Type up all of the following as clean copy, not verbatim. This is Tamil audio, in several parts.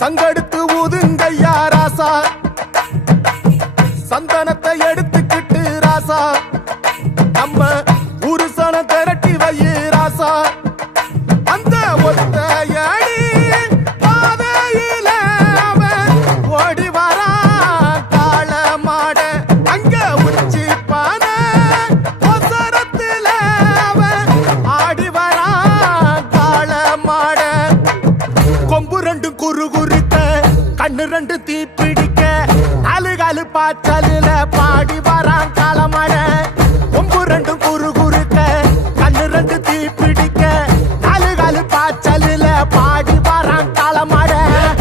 சங்கெடுத்து ஊதுங்கய்யா ராசா, சந்தனத்தை எடுத்துக்கிட்டு ராசா, நம்ம ஊரு சனம் திரட்டி வையு ராசா. அந்த ஒத்தையடி பாதையில அவன் ஓடி வரான் காள மாட, அங்க உச்சி பானை ஒசரத்துல அவன் ஆடி வரான் காள மாட. கொம்பு ரெண்டு குறு குறுக்க, கண்ணு ரெண்டு தீ பிடிக்க, அழுகாலு பாச்சலுல பாடி வரான் காளமாட. கொம்பு ரெண்டு குறு குறுக்க, கண்ணு ரெண்டு தீ பிடிக்க, அழுகாலு பாச்சலுல பாடி வரான் காளமாட.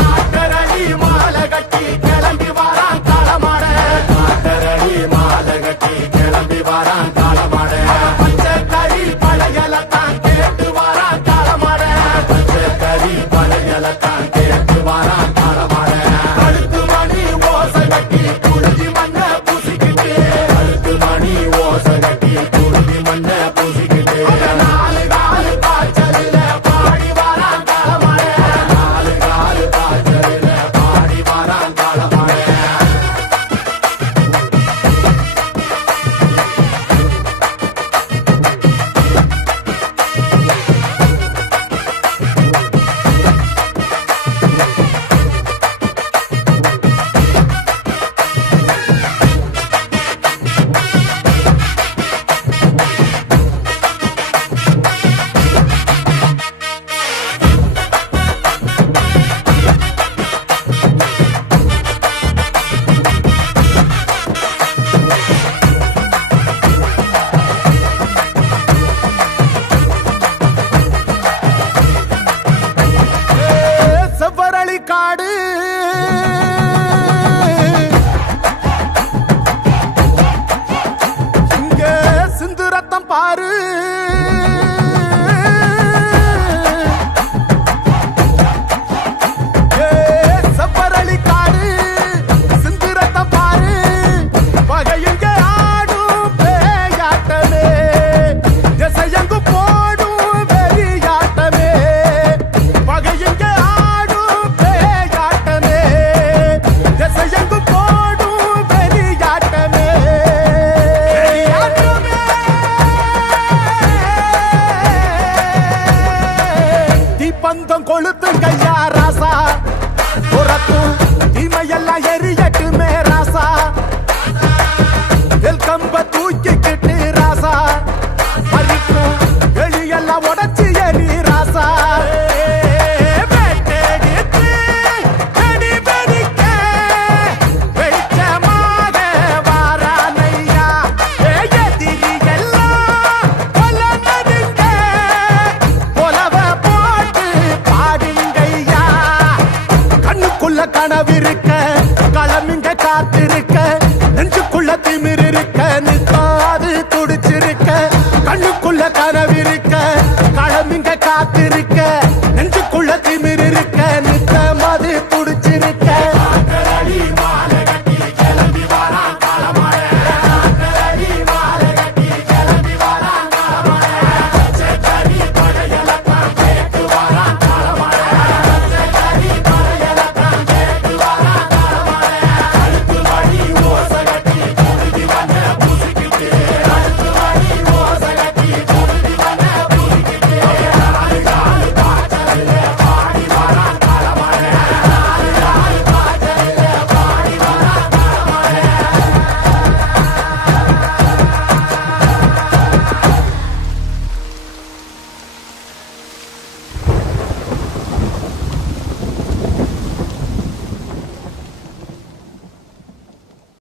காட்டரடி மாலை கட்டி கிளம்பி வரான் காளமாட, காட்டரடி மாலை கட்டி கிளம்பி வரான் காளமாட. பச்சை கறி பழையலத்தான் கேட்டு வரான் காளமாட, பச்சை கறி பழையலத்தான் கேட்டு வரான் காளமாட. கழுத்து மணி ஓசை கட்டி குருதி மண்ண பூசிக்கிட்டு, கழுத்து மணி ஓசை கட்டி குருதி மண்ண பூசிக்கிட்டு, நாலு காலு பாய்ச்சலில பாடி வரான் காளமாட, நாலு காலு பாய்ச்சலில பாடி வரான் காளமாட. செவ்வரளி காடு இங்க சிந்து ரத்தம் பாரு, செவ்வரளி காடு சிந்து ரத்தம் பாரு, பகையுங்க ஆடும் பேயாட்டமே, திசையங்கு போடும் வெறியாட்டமே, பகையுங்க ஆடும் பேயாட்டமே, திசையங்கு போடும் வெறியாட்டமே. தீப்பந்தம் கொளுத்து கையா ராசா, புறத்தும் தீமையெல்லாம் எரியட்டுமே ராசா, கம்ப தூக்கிக்கிட்டு ராசா, பறிக்கும் வெளியெல்லாம் உடச்சி எரி ராசா. வெட்டெடுத்து வெடி வெடிக்க வெளிச்சமாக வாரானையா, எதிரி எல்லாம் கொல நடுங்க, கொலவ போட்டு பாடுங்கய்யா. கண்ணுக்குள்ள கனவிருக்க, களமிங்க காத்திருக்க, நெஞ்சுக்குள்ள திமிர் இருக்க, நிற்காது துடிச்சிருக்க. கண்ணுக்குள்ள கனவிருக்க, களமிங்க காத்திருக்க,